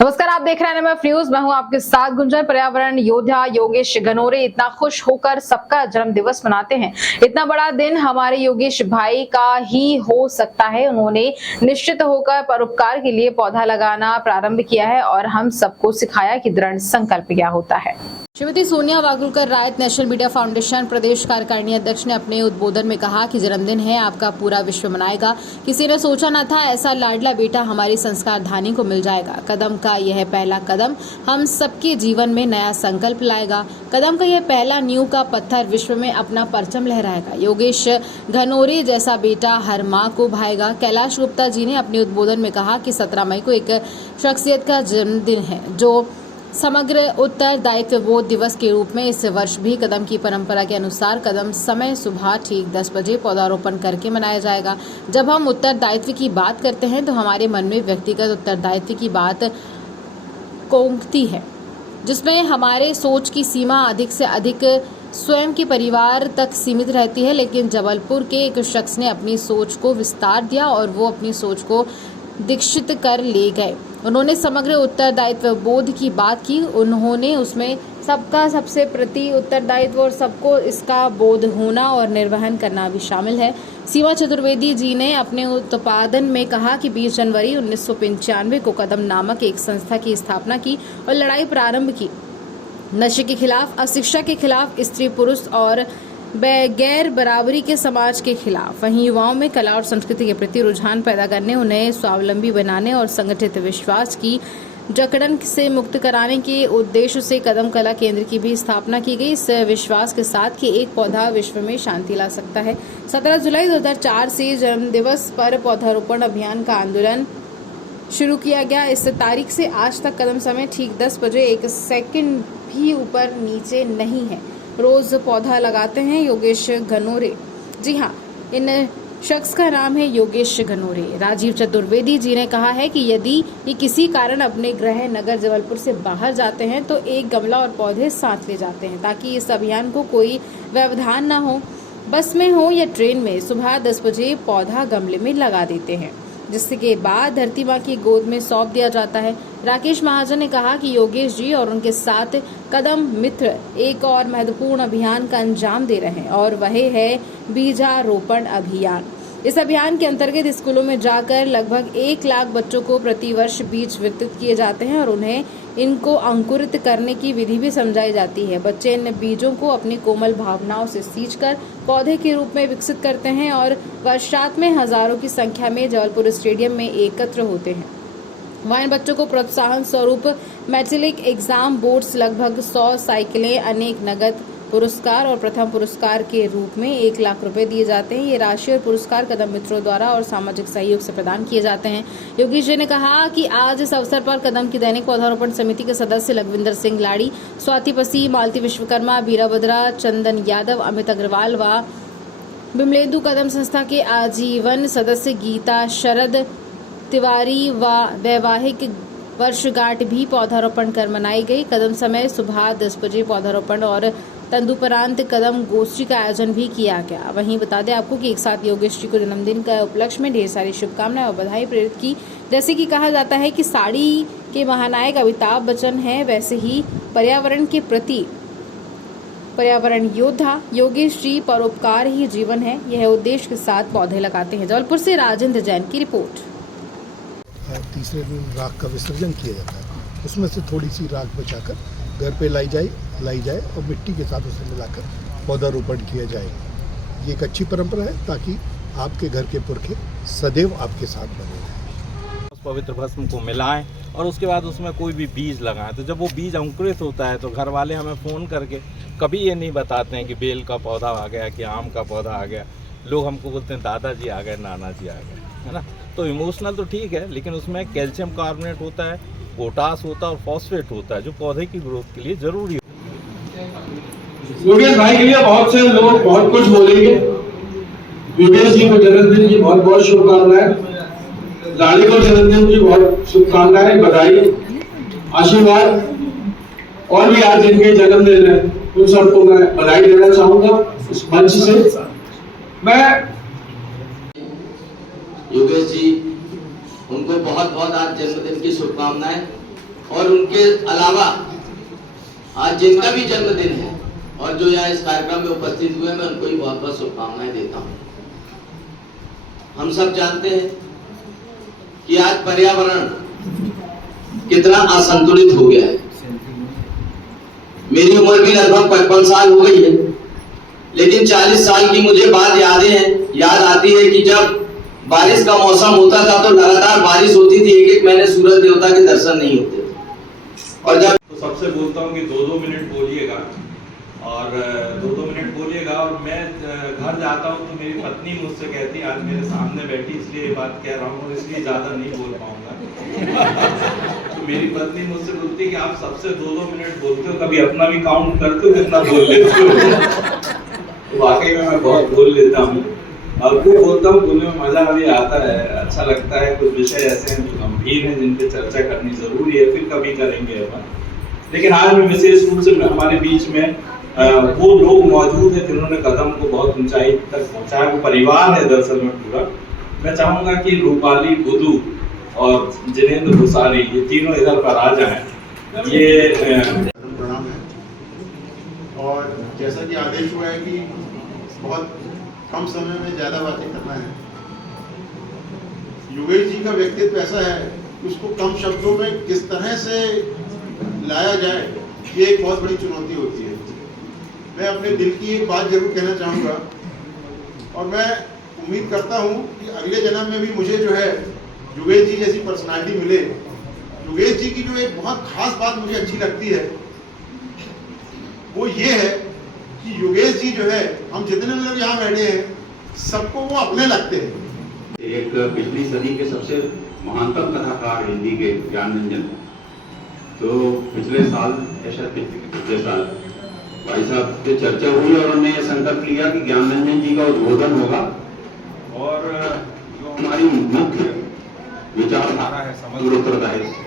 नमस्कार, आप देख रहे हैं एनएमएफ न्यूज। मैं हूं आपके साथ गुंजन। पर्यावरण योद्धा योगेश घनौरे इतना खुश होकर सबका जन्म दिवस मनाते हैं। इतना बड़ा दिन हमारे योगेश भाई का ही हो सकता है। उन्होंने निश्चित होकर परोपकार के लिए पौधा लगाना प्रारंभ किया है और हम सबको सिखाया कि दृढ़ संकल्प क्या होता है। Shrimati Sonia Vagulkar Rayat national media foundation प्रदेश कार्यकारिणी अध्यक्ष ने अपने उद्बोधन में कहा कि जन्मदिन है आपका, पूरा विश्व मनाएगा। किसी ने सोचा न था ऐसा लाडला बेटा हमारी संस्कार धानी को मिल जाएगा। कदम का यह पहला कदम हम सबके जीवन में नया संकल्प लाएगा। कदम का यह पहला नींव का पत्थर विश्व में अपना परचम लहराएगा। योगेश घनौरे जैसा बेटा हर माँ को भाएगा। कैलाश गुप्ता जी ने अपने उद्बोधन में कहा कि 17 मई को एक शख्सियत का जन्मदिन है जो समग्र उत्तरदायित्व बोध दिवस के रूप में इस वर्ष भी कदम की परंपरा के अनुसार कदम समय सुबह ठीक 10 बजे पौधारोपण करके मनाया जाएगा। जब हम उत्तरदायित्व की बात करते हैं तो हमारे मन में व्यक्तिगत उत्तरदायित्व की बात कोंकती है, जिसमें हमारे सोच की सीमा अधिक से अधिक स्वयं के परिवार तक सीमित रहती है। लेकिन जबलपुर के एक शख्स ने अपनी सोच को विस्तार दिया और वो अपनी सोच को दीक्षित कर ले गए। उन्होंने समग्र उत्तरदायित्व बोध की बात की। उन्होंने उसमें सबका सबसे प्रति उत्तरदायित्व और सबको इसका बोध होना और निर्वहन करना भी शामिल है। सीमा चतुर्वेदी जी ने अपने उत्पादन में कहा कि 20 जनवरी 1995 को कदम नामक एक संस्था की स्थापना की और लड़ाई प्रारंभ की। नशे के खिलाफ, अशिक्षा के खिलाफ, स्त्री पुरुष और गैर बराबरी के समाज के खिलाफ। वहीं युवाओं में कला और संस्कृति के प्रति रुझान पैदा करने, उन्हें स्वावलंबी बनाने और संगठित विश्वास की जकड़न से मुक्त कराने के उद्देश्य से कदम कला केंद्र की भी स्थापना की गई। इस विश्वास के साथ कि एक पौधा विश्व में शांति ला सकता है। 17 जुलाई 2004 से जन्म दिवस पर पौधारोपण अभियान का आंदोलन शुरू किया गया। इस तारीख से आज तक कदम समय ठीक 10 बजे 1 सेकंड भी ऊपर नीचे नहीं है। रोज पौधा लगाते हैं योगेश घनौरे। जी हाँ, इन शख्स का नाम है योगेश घनौरे। राजीव चतुर्वेदी जी ने कहा है कि यदि ये किसी कारण अपने गृह नगर जबलपुर से बाहर जाते हैं तो एक गमला और पौधे साथ ले जाते हैं ताकि इस अभियान को कोई व्यवधान न हो। बस में हो या ट्रेन में सुबह 10 बजे पौधा गमले में लगा देते हैं, जिसके बाद धरती माँ की गोद में सौंप दिया जाता है। राकेश महाजन ने कहा कि योगेश जी और उनके साथ कदम मित्र एक और महत्वपूर्ण अभियान का अंजाम दे रहे हैं और वह है बीजारोपण अभियान। इस अभियान के अंतर्गत स्कूलों में जाकर लगभग 1 लाख बच्चों को प्रतिवर्ष बीज वितरित किए जाते हैं और उन्हें इनको अंकुरित करने की विधि भी समझाई जाती है। बच्चे इन बीजों को अपनी कोमल भावनाओं से सींचकर पौधे के रूप में विकसित करते हैं और वर्षांत में हजारों की संख्या में जबलपुर स्टेडियम में एकत्र होते हैं। वहाँ इन बच्चों को प्रोत्साहन स्वरूप मैट्रिक एग्जाम बोर्ड्स लगभग 100 साइकिलें, अनेक नगद पुरस्कार और प्रथम पुरस्कार के रूप में 1 लाख रुपए दिए जाते हैं। ये राशि और पुरस्कार कदम मित्रों द्वारा और सामाजिक सहयोग से प्रदान किए जाते हैं। योगेश जी ने कहा कि आज इस अवसर पर कदम की दैनिक पौधारोपण समिति के सदस्य लखविंदर सिंह लाड़ी, स्वाति पसी, मालती विश्वकर्मा, बीराभद्रा, चंदन यादव, अमित अग्रवाल व बिमलेंदु कदम संस्था के आजीवन सदस्य गीता शरद तिवारी व वैवाहिक वर्षगांठ भी पौधारोपण कर मनाई गई। कदम समय सुबह 10 बजे पौधारोपण और तदुपरांत कदम गोष्ठी का आयोजन भी किया गया। वहीं बता दें आपको कि एक साथ योगेश जी को जन्मदिन का उपलक्ष्य में ढेर सारी शुभकामनाएं और बधाई प्रेरित की। जैसे कि कहा जाता है कि साड़ी के महानायक अमिताभ बच्चन हैं, वैसे ही पर्यावरण के प्रति पर्यावरण योद्धा योगेश जी परोपकार ही जीवन है, यह उद्देश्य के साथ पौधे लगाते हैं। जबलपुर से राजेंद्र जैन की रिपोर्ट। तीसरे दिन राख का विसर्जन किया जाता है, उसमें से थोड़ी सी राख बचाकर घर पे लाई जाए और मिट्टी के साथ उसे मिलाकर पौधारोपण किया जाए। ये एक अच्छी परंपरा है ताकि आपके घर के पुरखे सदैव आपके साथ बने रहें। उस पवित्र भस्म को मिलाएं और उसके बाद उसमें कोई भी बीज लगाएं। तो जब वो बीज अंकुरित होता है तो घर वाले हमें फ़ोन करके कभी ये नहीं बताते हैं कि बेल का पौधा आ गया, कि आम का पौधा आ गया। लोग हमको बोलते हैं दादाजी आ गए, नाना जी आ गए, है ना। तो इमोशनल तो ठीक है, लेकिन उसमें कैल्शियम कार्बोनेट होता है, पोटास होता है और फॉस्फेट होता है, जो पौधे की ग्रोथ के लिए जरूरी है। योगेश भाई के लिए बहुत से लोग बहुत कुछ बोलेंगे। योगेश जी को जन्मदिन की बहुत बहुत शुभकामनाएं। लाड़ी को जन्मदिन की बहुत शुभकामनाएं, बधाई, आशीर्वाद। और भी आज जिनके जन्मदिन है उन सबको मैं बधाई देना चाहूंगा इस मंच से। मैं योगेश जी उनको बहुत बहुत आज जन्मदिन की शुभकामनाएं, और उनके अलावा आज जिनका भी जन्मदिन है और जो यहाँ इस कार्यक्रम में उपस्थित हुए, मैं उनको भी बहुत बहुत शुभकामनाएं देता हूँ। हम सब जानते हैं कि आज पर्यावरण कितना असंतुलित हो गया है। मेरी उम्र भी लगभग 55 साल हो गई है, लेकिन 40 साल की मुझे बात याद आती है कि जब बारिश का मौसम होता था तो लगातार बारिश होती थी, एक महीने सूरज देवता के दर्शन नहीं होते थे। और जब तो सबसे बोलता हूँ कि 2-2 मिनट बोलिएगा, और 2-2 मिनट बोलिएगा। और मैं घर जाता हूँ तो मेरी पत्नी मुझसे कहती है, आज मेरे सामने बैठी इसलिए ये बात कह रहा हूँ, इसलिए ज़्यादा नहीं बोल पाऊंगा। तो मेरी पत्नी मुझसे बोलती है कि आप सबसे 2-2 मिनट बोलते हो, कभी अपना भी काउंट करते हो कितना बोल लेते हो। तो वाकई में मैं बहुत बोल लेता हूँ, और वो बोलता हूँ, बोलने में मजा भी आता है, अच्छा लगता है। कुछ विषय ऐसे हैं जो गंभीर हैं, जिन पे चर्चा करनी जरूरी है, फिर कभी करेंगे अपन। लेकिन आज मैं विशेष रूप से हमारे बीच में वो लोग मौजूद हैं जिन्होंने कदम को बहुत ऊंचाई तक पहुंचाया, वो परिवार है दरअसल में पूरा। मैं चाहूंगा कि रूपाली, बुद्धू और जिनेंद्र भूसारी, ये तीनों इधर पर आ जाएं। ये प्रणाम है। और जैसा कि आदेश हुआ है कि बहुत कम समय में ज़्यादा बातें करना है, योगेश जी का व्यक्तित्व ऐसा है कि उसको कम शब्दों में किस तरह से लाया जाए, ये एक बहुत बड़ी चुनौती होती है। मैं अपने दिल की एक बात जरूर कहना चाहूँगा, और मैं उम्मीद करता हूँ कि अगले जन्म में भी मुझे जो है योगेश जी जैसी पर्सनालिटी मिले। योगेश जी की जो एक बहुत खास बात मुझे अच्छी लगती है वो ये है कि योगेश जी जो है, हम जितने लोग यहाँ बैठे हैं सबको वो अपने लगते हैं। एक पिछली सदी के सबसे महानतम कथाकार हिंदी के ज्ञानरंजन, तो पिछले साल पिछले साल भाई साहब से चर्चा हुई और उन्होंने ये संकल्प लिया कि ज्ञानरंजन जी का उद्बोधन होगा, और जो हमारी मुख्य विचारधारा है समग्र उत्तरदायित्व,